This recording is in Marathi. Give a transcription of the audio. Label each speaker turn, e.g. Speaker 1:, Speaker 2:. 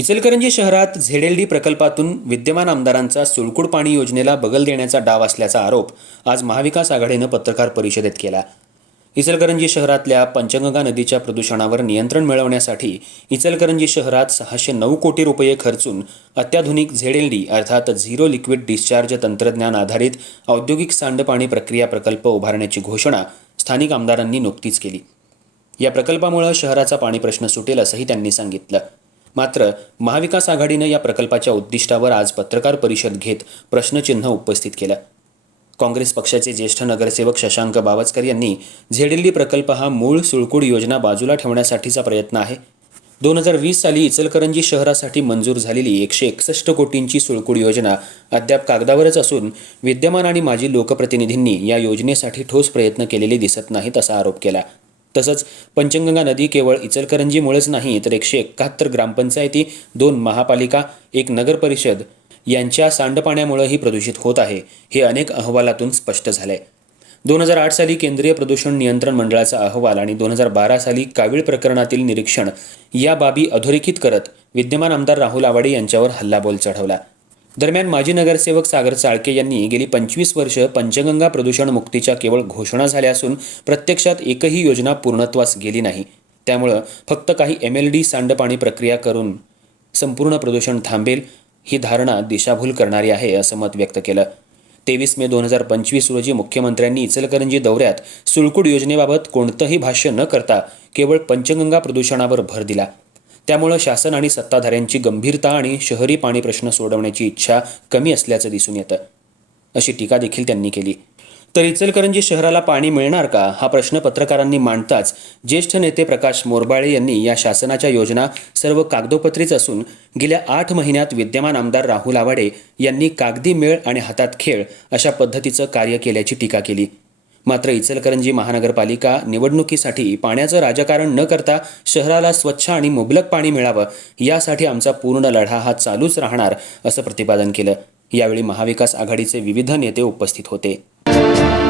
Speaker 1: इचलकरंजी शहरात झेडएलडी प्रकल्पातून विद्यमान आमदारांचा सुळकुड पाणी योजनेला बगल देण्याचा डाव असल्याचा आरोप आज महाविकास आघाडीनं पत्रकार परिषदेत केला. इचलकरंजी शहरातल्या पंचगंगा नदीच्या प्रदूषणावर नियंत्रण मिळवण्यासाठी इचलकरंजी शहरात सहाशे नऊ कोटी रुपये खर्चून अत्याधुनिक झेडएलडी अर्थात झिरो लिक्विड डिस्चार्ज तंत्रज्ञान आधारित औद्योगिक सांडपाणी प्रक्रिया प्रकल्प उभारण्याची घोषणा स्थानिक आमदारांनी नुकतीच केली. या प्रकल्पामुळे शहराचा पाणी प्रश्न सुटेल असंही त्यांनी सांगितलं. मात्र महाविकास आघाडीनं या प्रकल्पाच्या उद्दिष्टावर आज पत्रकार परिषद घेत प्रश्नचिन्ह उपस्थित केलं. काँग्रेस पक्षाचे ज्येष्ठ नगरसेवक शशांक बावचकर यांनी झेडिल्ली प्रकल्प हा मूळ सुळकुड योजना बाजूला ठेवण्यासाठीचा प्रयत्न आहे. दोन हजार वीस साली इचलकरंजी शहरासाठी मंजूर झालेली एकशे एकसष्ट कोटींची सुळकुड योजना अद्याप कागदावरच असून विद्यमान आणि माजी लोकप्रतिनिधींनी या योजनेसाठी ठोस प्रयत्न केलेले दिसत नाहीत असा आरोप केला. तसंच पंचगंगा नदी केवळ इचलकरंजीमुळेच नाही तर एकशे एकाहत्तर ग्रामपंचायती दोन महापालिका एक नगरपरिषद यांच्या सांडपाण्यामुळेही प्रदूषित होत आहे हे अनेक अहवालातून स्पष्ट झालंय. दोन हजार आठ साली केंद्रीय प्रदूषण नियंत्रण मंडळाचा अहवाल आणि दोन हजार बारा साली कावीळ प्रकरणातील निरीक्षण या बाबी अधोरेखित करत विद्यमान आमदार राहुल आवाडे यांच्यावर हल्लाबोल चढवला. दरम्यान माजी नगरसेवक सागर चाळके यांनी गेली पंचवीस वर्ष पंचगंगा प्रदूषण मुक्तीच्या केवळ घोषणा झाल्या असून प्रत्यक्षात एकही योजना पूर्णत्वास गेली नाही. त्यामुळं फक्त काही एम एल डी सांडपाणी प्रक्रिया करून संपूर्ण प्रदूषण थांबेल ही धारणा दिशाभूल करणारी आहे असं मत व्यक्त केलं. तेवीस मे दोन हजार पंचवीस रोजी मुख्यमंत्र्यांनी इचलकरंजी दौऱ्यात सुळकूड योजनेबाबत कोणतंही भाष्य न करता केवळ पंचगंगा प्रदूषणावर भर दिला. त्यामुळं शासन आणि सत्ताधाऱ्यांची गंभीरता आणि शहरी पाणी प्रश्न सोडवण्याची इच्छा कमी असल्याचं दिसून येतं. अशी टीका देखील त्यांनी केली. तर इचलकरंजी शहराला पाणी मिळणार का? हा प्रश्न पत्रकारांनी मांडताच ज्येष्ठ नेते प्रकाश मोरबाळे यांनी या शासनाच्या योजना सर्व कागदोपत्रीच असून गेल्या आठ महिन्यात विद्यमान आमदार राहुल आवाडे यांनी कागदी मेळ आणि हातात खेळ अशा पद्धतीचं कार्य केल्याची टीका केली. मात्र इचलकरंजी महानगरपालिका निवडणुकीसाठी पाण्याचं राजकारण न करता शहराला स्वच्छ आणि मुबलक पाणी मिळावं यासाठी आमचा पूर्ण लढा हा चालूच राहणार असं प्रतिपादन केलं. यावेळी महाविकास आघाडीचे विविध नेते उपस्थित होते.